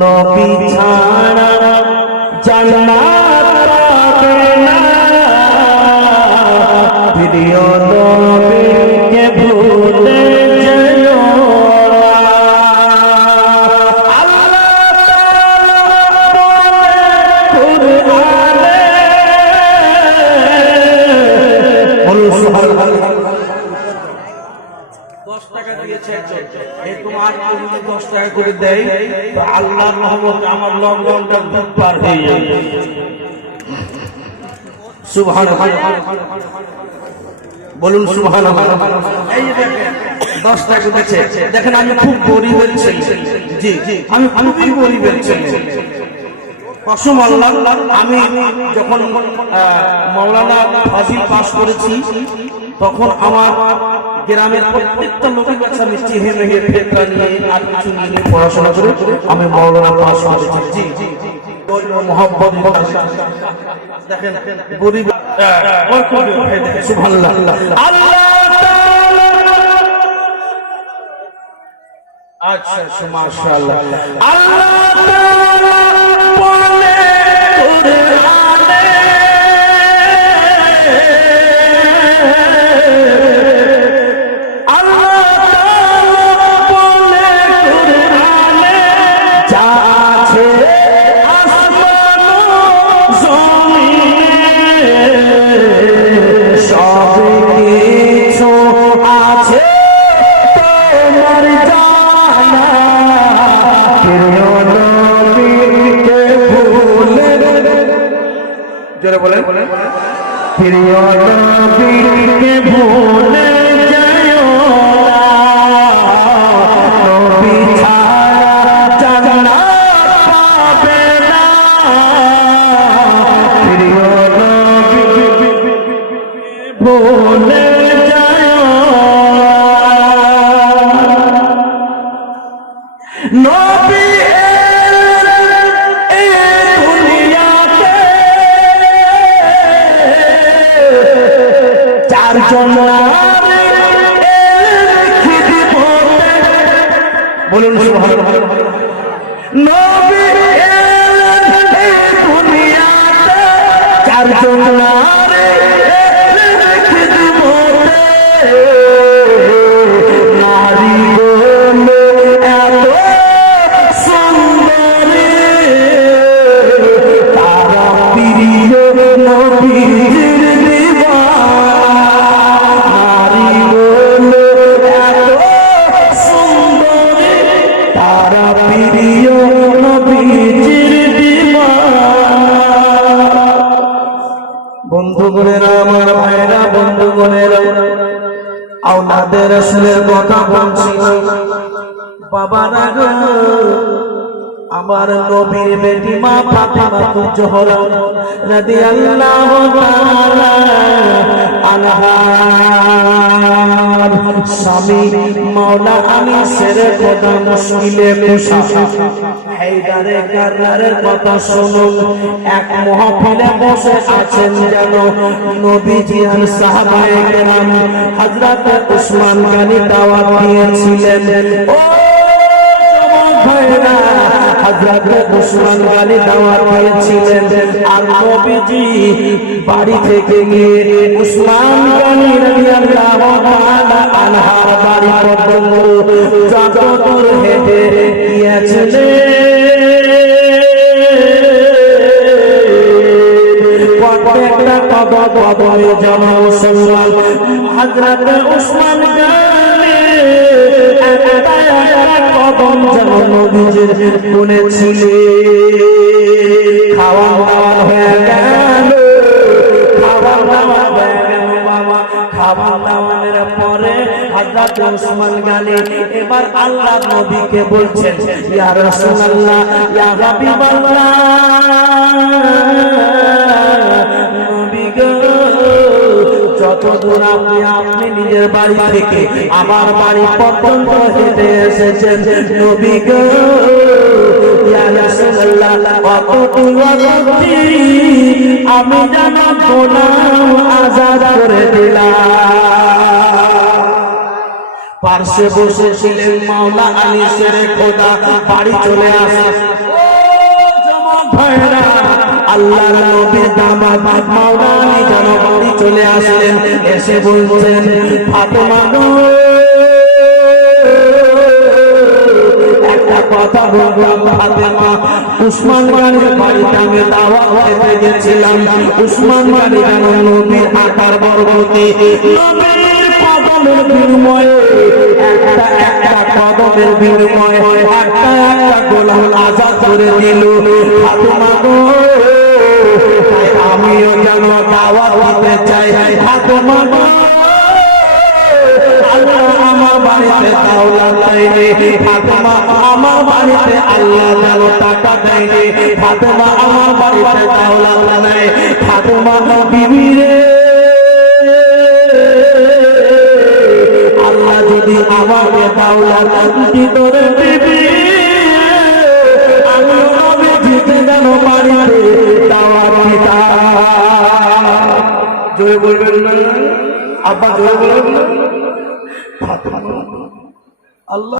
নবী ছাড়া জান্নাত পাবে না, প্রিয় নবীকে ভুলে যেও না। আল্লাহ তাআলা বলে কুরআনে, বলুন সুবহানাল্লাহ। 10 টাকা দিয়েছে একজন, এই তোমার যদি 10 টাকা করে দেয় তো আল্লাহর রহমতে আমার লকডাউনটা পার হয়ে যাবে। সুবহানাল্লাহ, বলুন সুবহানাল্লাহ। এই যে দেখেন 10 টাকা দিয়েছে, দেখেন আমি খুব গরিবের ছেলে, জি আমি খুবই গরিবের ছেলে। কসম আল্লাহ, আমি যখন মাওলানা ফাজিল পাস করেছি তখন আমার গ্রামের প্রত্যেকটা লোকের কাছে আমি চেহে মেহে ফেতরা নিয়ে আর কিছু নিয়ে পড়াশোনা করে আমি মাওলানা পাস করেছি। জি জি জি, মোহাম্মদ দেখেন গরিব সুবহানাল্লাহ। আল্লাহ আচ্ছা মাশাআল্লাহ। আল্লাহ তাআলা বলে কুরআনে, আল্লাহ তাআলা বলে কুরআনে, যা আছে আসমান ও জমিনে সব কিছু আছে তোমার জানা, প্রিয় নবীকে ভুলে, জোরে বলেন, প্রিয় নবীকে ভুলে যেও না, নবী ছাড়া জান্নাত পাবে না, প্রিয় নবীকে ভুলে যেও না। নবী এই দুনিয়াতে চারজন বলুন সুবহানাল্লাহ। নবী এই দুনিয়াতে চারজন নারী বলে এত সুন্দরী, তারা প্রিয় নবীর দিওয়ানা, নারী বলে এত সুন্দরী, তারা প্রিয় নবীর দিওয়ানা। বন্ধুগণেরা, আমার ভাইরা, বন্ধুগণেরা, আওলাদে রাসূলের কথা বলছি, বাবারা গো, আমার নবীর বেটি মা ফাতেমা জোহরা রাদিয়াল্লাহু তাআলা আনহার স্বামী মাওলা আনিসের খোদা মুশকিলে কুশা হায়দারে কাররারের কথা শুনুন। এক মাহফিলে বসে আছেন যেন নবীজি আর সাহাবায়ে কেরাম হযরত উসমান গনি দাওয়াত দিয়েছিলেন। ও জওয়ান ভাইরা, হযরত উসমান গনি দাওয়াত দিয়েছিলেন, আর নবীজি বাড়ি থেকে গিয়ে উসমান গনি রাদিয়াল্লাহু তাআলা আনহার বাড়ি পর্যন্ত যত দূর হেঁটে গিয়েছিলেন, প্রত্যেকটা কদমে যেন মুসলমান হযরত উসমান গনি একটা কদম যেন নবীজির কোণে ছিল। খাওয়া দাওয়া হয়ে গেল, খাওয়া দাওয়া হয়ে গেল বাবা। খাওয়া দাওয়ার পরে হযরত উসমান গনি এবার আল্লাহর নবীকে বলছেন, ইয়া রাসূলুল্লাহ, ইয়া হাবিবাল্লাহ, নবী গো, যতদূর আপনি নিজের বাড়ি থেকে আমার বাড়ি পর্যন্ত হেঁটে এসেছেন, নবী গো, ইয়া রাসূলুল্লাহ, কতটুকু আমি জানা গোলাম আজাদ করে দিলাম। পার্শ্বে বসেছিলেন মাওলা আনিসের খোদা, বাড়ি চলে আসে। ও আল্লাহর নবীর দামাত মাওলা আলী যেন বাড়ি চলে আসলেন, এসে বলছেন ফাতেমা গো একটা কথা বললাম ফাতেমা, উসমান গনির বাড়িতে আমি দাওয়াত খেতে গেছিলাম, উসমান গনি যেন নবীর আকার বরকতে নবীর কদমের বিনিময়ে একটা কদমের বিনিময়ে একটা গোলাম আজাদ করে দিল। ফাতেমা গো আমিও যেন দাওয়াত দিতে চাই, ফাতেমা গো আল্লাহ আমার বাড়িতে দাওলাত দেয়নি, ফাতেমা আমার বাড়িতে আল্লাহ যেন টাকা দেয়নি, ফাতেমা আমার বাড়িতে দাওলাত নাই, ফাতেমা বিবি রে আল্লাহ যদি আমাকে দাওলাত দিত রে বিবি আমি নবী জিতে যেন বাড়িতে দাওয়াত দিতাম। জয় বলবেন না আব্বা, জয় বলবেন না। আল্লাহ